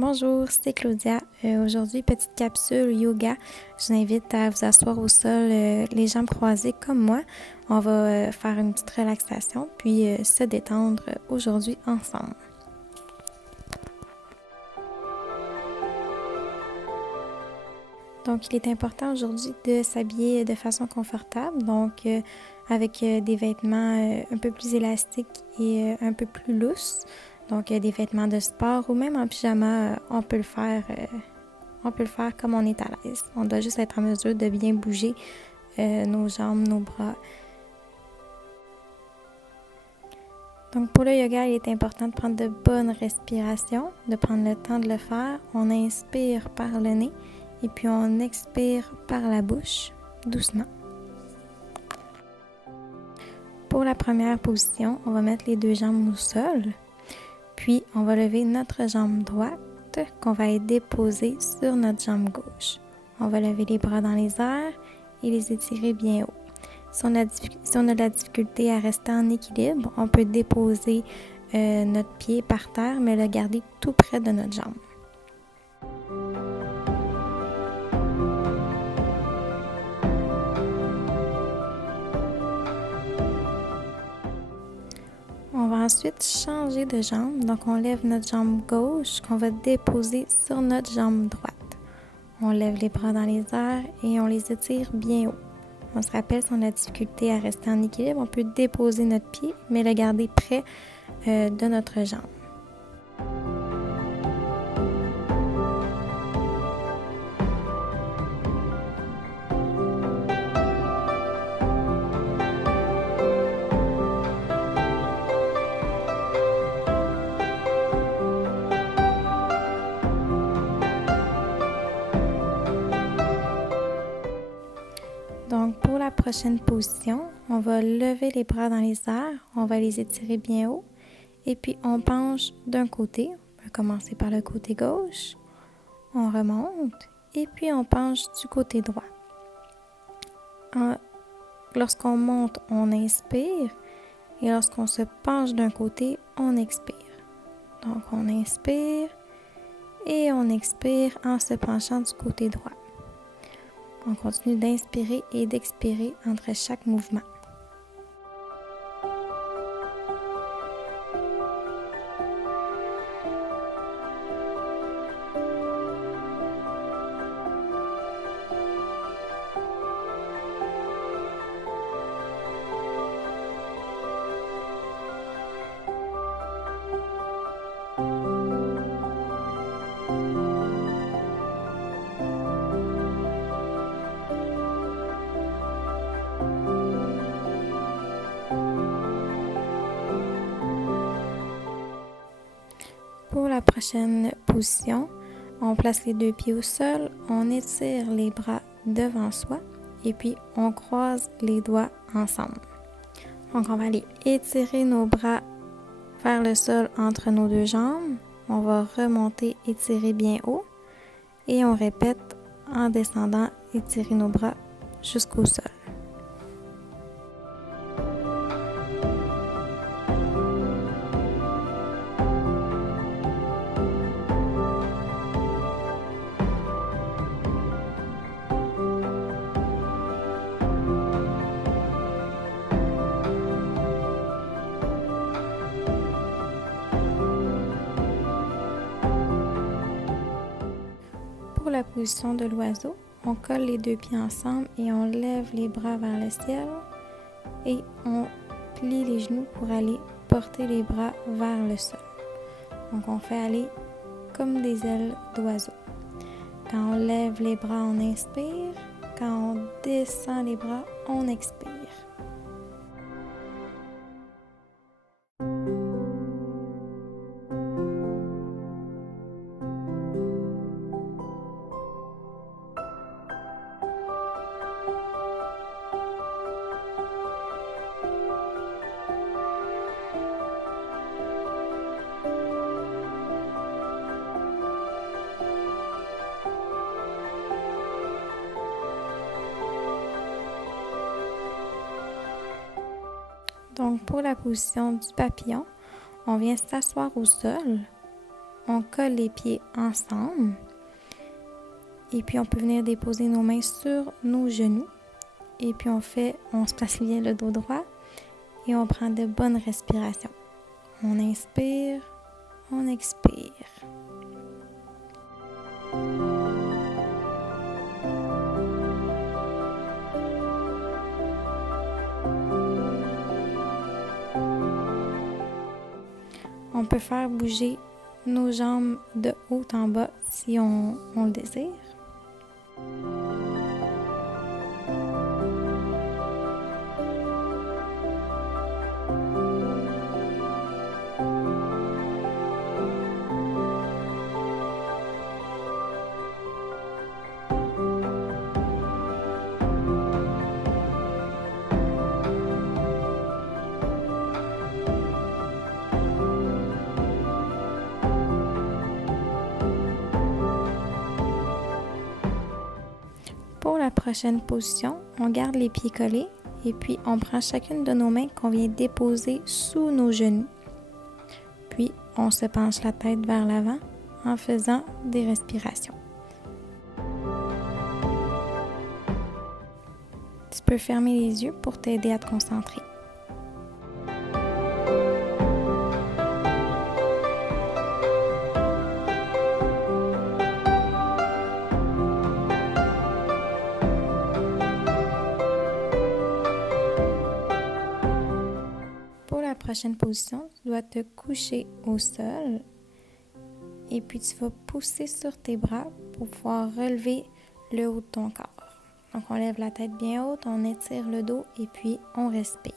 Bonjour, c'est Claudia. Aujourd'hui, petite capsule yoga. Je vous invite à vous asseoir au sol, les jambes croisées comme moi. On va faire une petite relaxation, puis se détendre aujourd'hui ensemble. Donc, il est important aujourd'hui de s'habiller de façon confortable, donc avec des vêtements un peu plus élastiques et un peu plus lousses. Donc, des vêtements de sport ou même en pyjama, on peut le faire comme on est à l'aise. On doit juste être en mesure de bien bouger nos jambes, nos bras. Donc, pour le yoga, il est important de prendre de bonnes respirations, de prendre le temps de le faire. On inspire par le nez et puis on expire par la bouche, doucement. Pour la première position, on va mettre les deux jambes au sol. Puis, on va lever notre jambe droite qu'on va déposer sur notre jambe gauche. On va lever les bras dans les airs et les étirer bien haut. Si on a de la difficulté à rester en équilibre, on peut déposer notre pied par terre, mais le garder tout près de notre jambe. On va ensuite changer de jambe. Donc, on lève notre jambe gauche qu'on va déposer sur notre jambe droite. On lève les bras dans les airs et on les étire bien haut. On se rappelle, si on a la difficulté à rester en équilibre, on peut déposer notre pied, mais le garder près de notre jambe. Donc, pour la prochaine position, on va lever les bras dans les airs, on va les étirer bien haut et puis on penche d'un côté. On va commencer par le côté gauche, on remonte et puis on penche du côté droit. Lorsqu'on monte, on inspire et lorsqu'on se penche d'un côté, on expire. Donc, on inspire et on expire en se penchant du côté droit. On continue d'inspirer et d'expirer entre chaque mouvement. Pour la prochaine position, on place les deux pieds au sol, on étire les bras devant soi et puis on croise les doigts ensemble. Donc on va aller étirer nos bras vers le sol entre nos deux jambes. On va remonter, étirer bien haut et on répète en descendant, étirer nos bras jusqu'au sol. Pour la position de l'oiseau, on colle les deux pieds ensemble et on lève les bras vers le ciel et on plie les genoux pour aller porter les bras vers le sol. Donc on fait aller comme des ailes d'oiseau. Quand on lève les bras, on inspire. Quand on descend les bras, on expire. Donc, pour la position du papillon, on vient s'asseoir au sol, on colle les pieds ensemble. Et puis, on peut venir déposer nos mains sur nos genoux. Et puis, on se place bien le dos droit et on prend de bonnes respirations. On inspire, on expire. On peut faire bouger nos jambes de haut en bas si on le désire. Pour la prochaine position, on garde les pieds collés et puis on prend chacune de nos mains qu'on vient déposer sous nos genoux. Puis on se penche la tête vers l'avant en faisant des respirations. Tu peux fermer les yeux pour t'aider à te concentrer. Pour la prochaine position, tu dois te coucher au sol et puis tu vas pousser sur tes bras pour pouvoir relever le haut de ton corps. Donc on lève la tête bien haute, on étire le dos et puis on respire.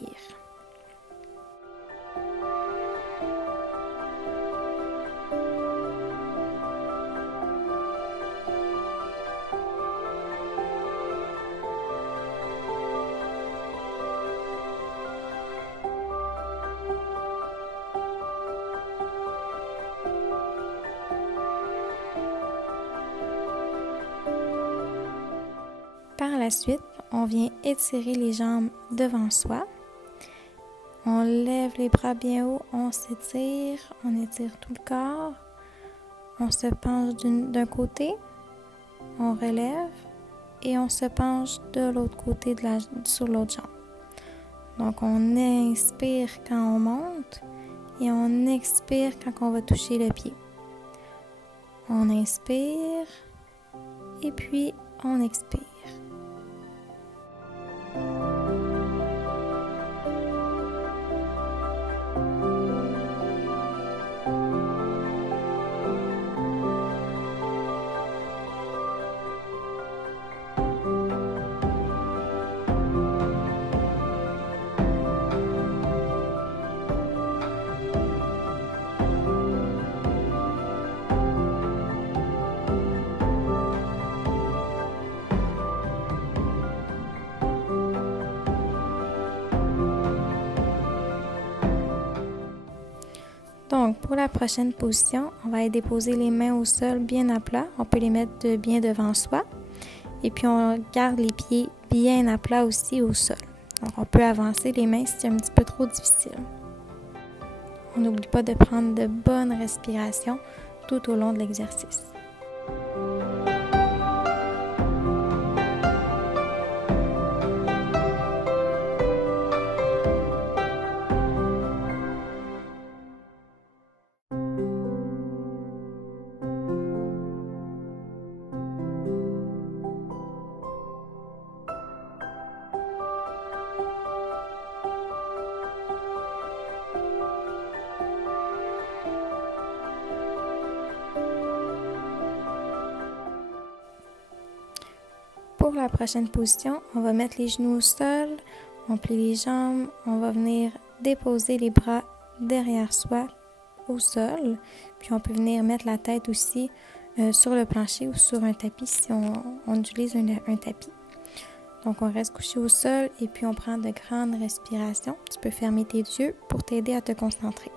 Par la suite, on vient étirer les jambes devant soi. On lève les bras bien haut, on s'étire, on étire tout le corps. On se penche d'un côté, on relève et on se penche de l'autre côté sur l'autre jambe. Donc on inspire quand on monte et on expire quand on va toucher le pied. On inspire et puis on expire. Donc, pour la prochaine position, on va déposer les mains au sol bien à plat. On peut les mettre bien devant soi. Et puis, on garde les pieds bien à plat aussi au sol. Donc, on peut avancer les mains si c'est un petit peu trop difficile. On n'oublie pas de prendre de bonnes respirations tout au long de l'exercice. Pour la prochaine position, on va mettre les genoux au sol, on plie les jambes, on va venir déposer les bras derrière soi au sol, puis on peut venir mettre la tête aussi sur le plancher ou sur un tapis si on utilise un tapis. Donc on reste couché au sol et puis on prend de grandes respirations. Tu peux fermer tes yeux pour t'aider à te concentrer.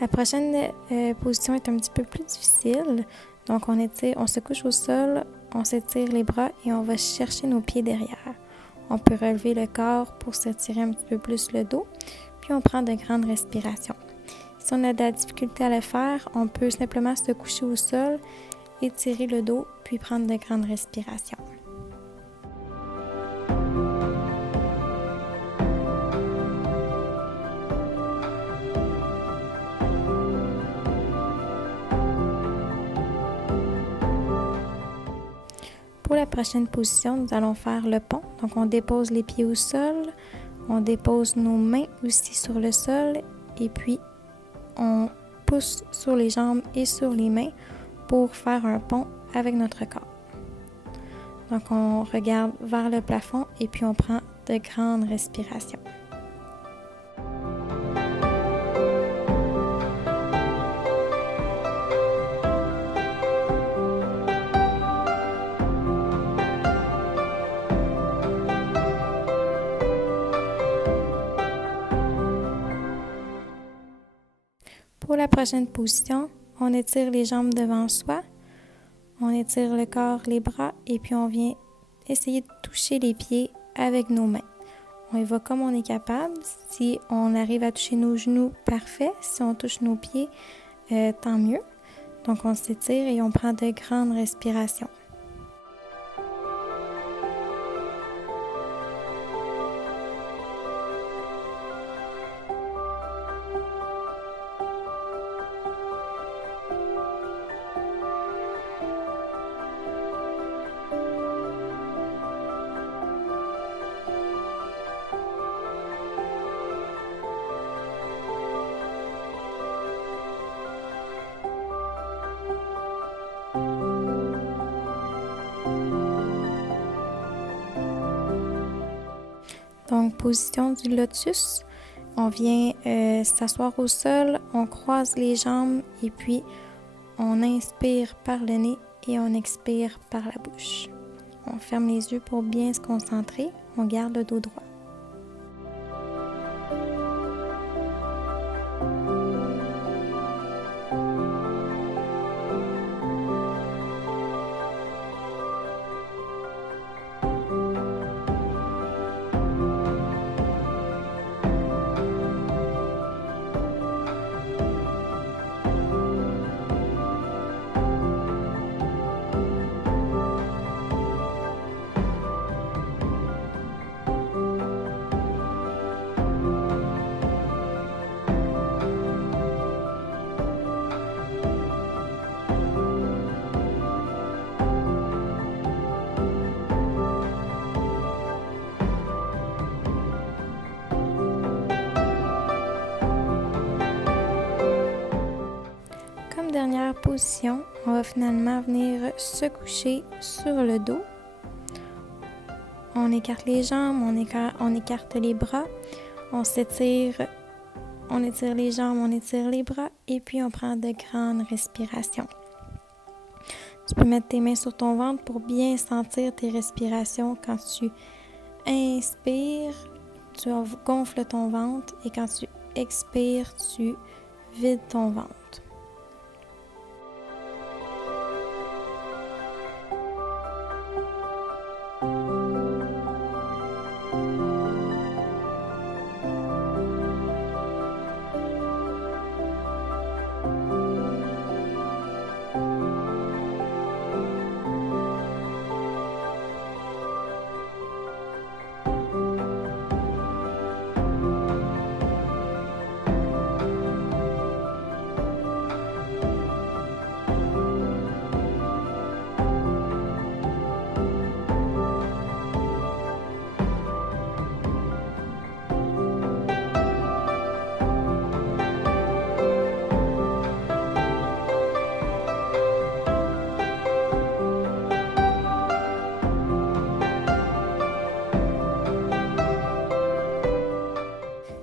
La prochaine position est un petit peu plus difficile. Donc on se couche au sol, on s'étire les bras et on va chercher nos pieds derrière. On peut relever le corps pour s'étirer un petit peu plus le dos, puis on prend de grandes respirations. Si on a de la difficulté à le faire, on peut simplement se coucher au sol, étirer le dos, puis prendre de grandes respirations. Pour la prochaine position, nous allons faire le pont. Donc, on dépose les pieds au sol, on dépose nos mains aussi sur le sol et puis on pousse sur les jambes et sur les mains pour faire un pont avec notre corps. Donc, on regarde vers le plafond et puis on prend de grandes respirations. Pour la prochaine position, on étire les jambes devant soi, on étire le corps, les bras et puis on vient essayer de toucher les pieds avec nos mains. On y va comme on est capable. Si on arrive à toucher nos genoux, parfait. Si on touche nos pieds, tant mieux. Donc on s'étire et on prend de grandes respirations. Donc, position du lotus. On vient s'asseoir au sol, on croise les jambes et puis on inspire par le nez et on expire par la bouche. On ferme les yeux pour bien se concentrer. On garde le dos droit. Dernière position, on va finalement venir se coucher sur le dos. On écarte les jambes, on écarte les bras, on s'étire, on étire les jambes, on étire les bras et puis on prend de grandes respirations. Tu peux mettre tes mains sur ton ventre pour bien sentir tes respirations. Quand tu inspires, tu gonfles ton ventre et quand tu expires, tu vides ton ventre.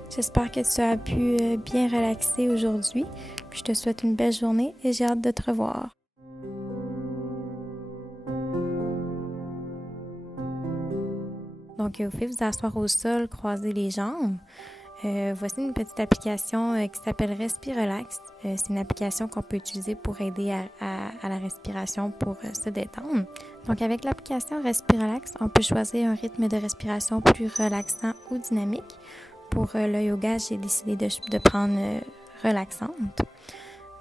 J'espère que tu as pu bien relaxer aujourd'hui. Je te souhaite une belle journée et j'ai hâte de te revoir. Donc, vous pouvez vous asseoir au sol, croiser les jambes. Voici une petite application qui s'appelle Respirelax. C'est une application qu'on peut utiliser pour aider à la respiration pour se détendre. Donc avec l'application Respirelax, on peut choisir un rythme de respiration plus relaxant ou dynamique. Pour le yoga, j'ai décidé de prendre relaxante.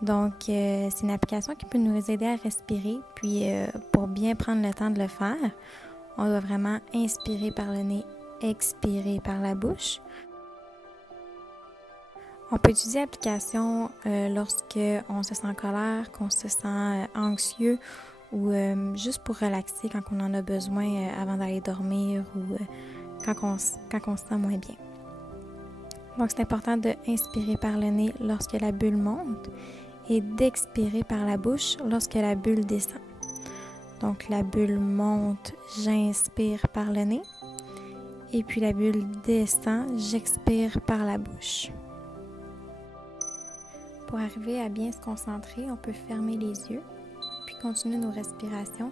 Donc c'est une application qui peut nous aider à respirer. Puis pour bien prendre le temps de le faire, on doit vraiment inspirer par le nez, expirer par la bouche. On peut utiliser l'application lorsque on se sent en colère, qu'on se sent anxieux ou juste pour relaxer quand on en a besoin avant d'aller dormir ou quand on se sent moins bien. Donc c'est important d'inspirer par le nez lorsque la bulle monte et d'expirer par la bouche lorsque la bulle descend. Donc la bulle monte, j'inspire par le nez et puis la bulle descend, j'expire par la bouche. Pour arriver à bien se concentrer, on peut fermer les yeux, puis continuer nos respirations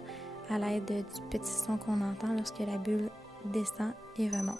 à l'aide du petit son qu'on entend lorsque la bulle descend et remonte.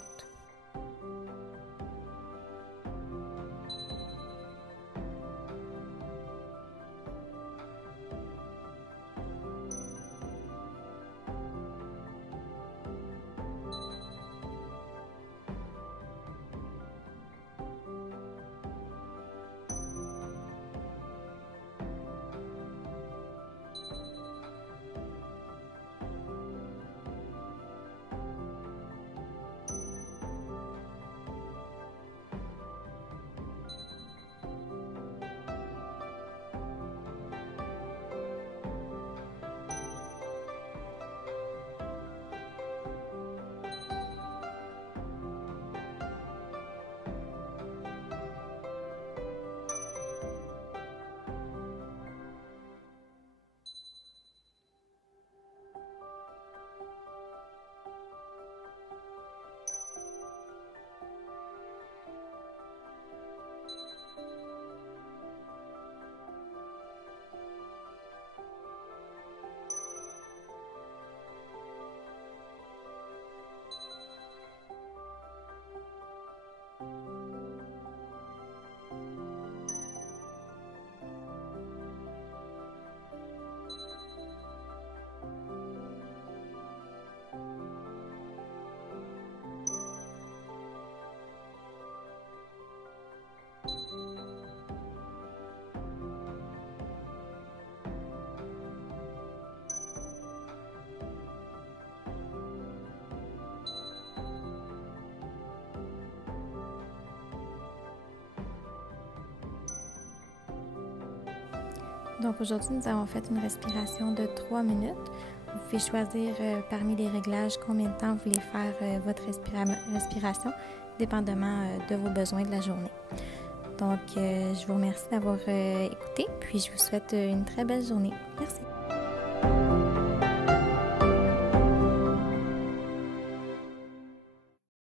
Donc aujourd'hui, nous avons fait une respiration de 3 minutes. Vous pouvez choisir parmi les réglages combien de temps vous voulez faire votre respiration, dépendamment de vos besoins de la journée. Donc, je vous remercie d'avoir écouté, puis je vous souhaite une très belle journée. Merci.